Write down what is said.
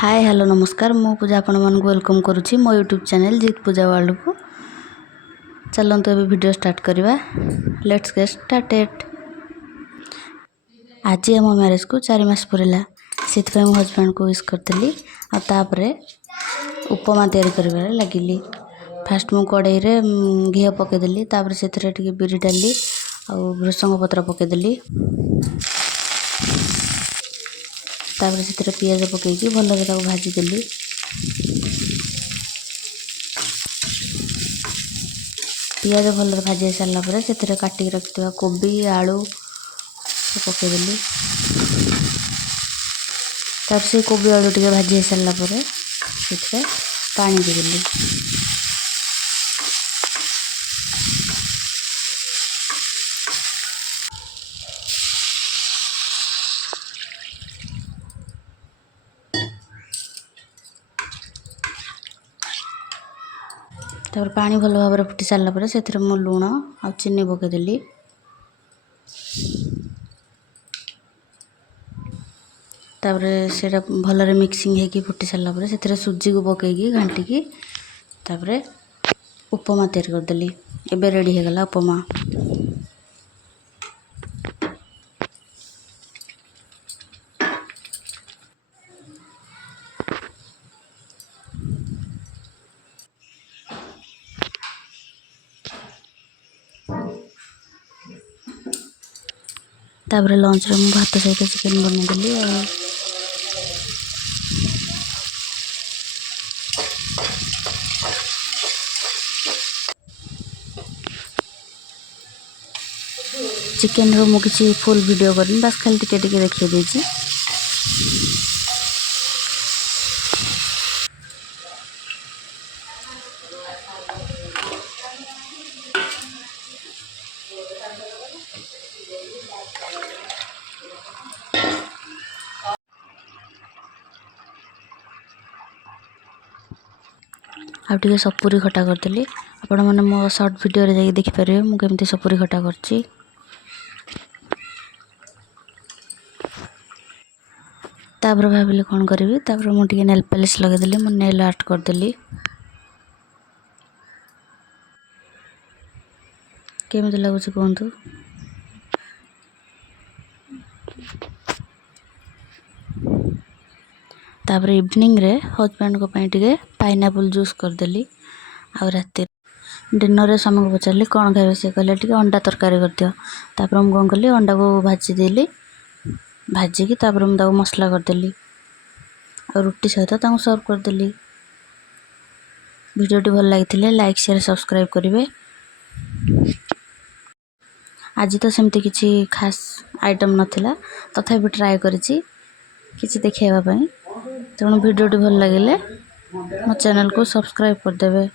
Hi hello नमस्कार मु पूजा आपण मानक वेलकम करुच्ची मो यूट्यूब चैनल जीत पूजा वर्ल्ड को। चलते अभी वीडियो स्टार्ट करवा। Let's get started. आज आम मैरिज को 4 मास पुरला से मो हजबैंड को विश करी आपर उपमा तैयारी कर लगिली। फास्ट मु कड़े घी पकईदेली से बिरी डाली आ भृसंग पत्र पकईदेली। तापर से पियाज पकईकी भलरे भाजीदेली। पियाज भलरे भाजी सारा पर से काटिक रखि कोबी आलू पकईदेली। तापर से कोबी आलू टे भाजी सारा पर से पानी देदेली। तापर पानी भल भाव फुटी सारा पर से मु लुण आ चीनी पकईदेली। तापर से भलरे मिक्सिंग होगी फुटी सारा पर से सुजी को पकईकी घाटिकी तापर उपमा तैयारी करदेली। एबे रेडी हो गला उपमा। तापर लंच रे मु भात सहित चिकेन बनईदेली। चिकेन रो मु किसी फुल वीडियो करनी बस खाली टिके टिके देखिए देजी। आगे सपुरी खटा करदेली। आपण मैंने मो सर्ट वीडियो रे जाके देखिपारे मु केमती सपुरी खटा करची। तापर भाविली कौन करी तापर मुझे नेल पॉलिश लगेदेली। मु नेल आर्ट करदेली। केमती लगुच कहतु। तापर इवनिंग रे हजबैंड को टे पाइनएप्पल जूस करदेली। आ रात डिनर समय को पचारि कौन खाए से कहले टे अंडा तरकारी कर दियो। तापर मु कौन कली अंडा को भाजी देली। भाजिकी तापर मु मसला करदेली और रुटी सहित सर्व करदेली। वीडियोटी भल लगी लाइक शेयर सब्सक्राइब करेंगे। आज तो सेमती किसी खास आइटम नथिला तथापि ट्राए करिछि किसी देखाइबा पई। तेणु वीडियोटी भल लगिले मो चैनल को सब्सक्राइब करदेवे।